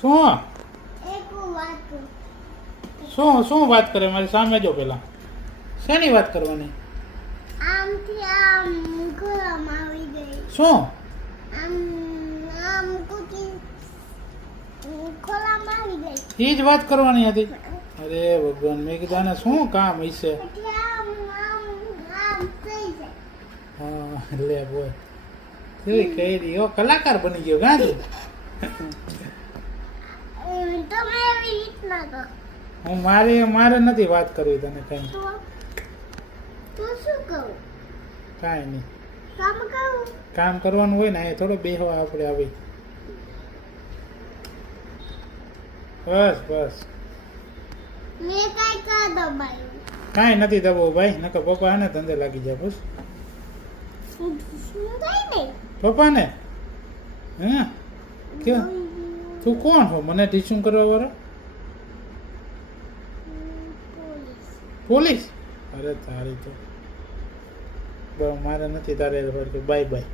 શું એક વાત કહું. શું વાત કરે મારી સામે જો પેલા શેની વાત કરવાની આમથી આમ ખોલામાં આવી ગઈ. શું આમ આમ કુકી ખોલામાં આવી ગઈ. એ જ વાત કરવાની હતી અરે ભગવાન મેં કીધું આને શું કામ હશે એટલે આમ આમ આમ થઈ જાય. હા લે બોય કેવી કઈ રહ્યો કલાકાર બની ગયો ગાંધી તમે એવી રીતના કહો હું મારે નથી વાત કરવી તને કઈ તો શું કહું? કાંઈ નહીં કામ કહું. કામ કરવાનું હોય ને અહીંયા થોડો બેહવા આપણે આવી બસ બસ મેં કાંઈ કા દબાયું. કાંઈ નથી દબો ભાઈ નકર પપ્પા ને ધંધે લાગી જાય બસ શું થાય ને? પપ્પાને હે કે તું કોણ હો મને ટીચિંગ કરવા વાળો પોલીસ અરે તારી તો મારે નથી તારે બાય બાય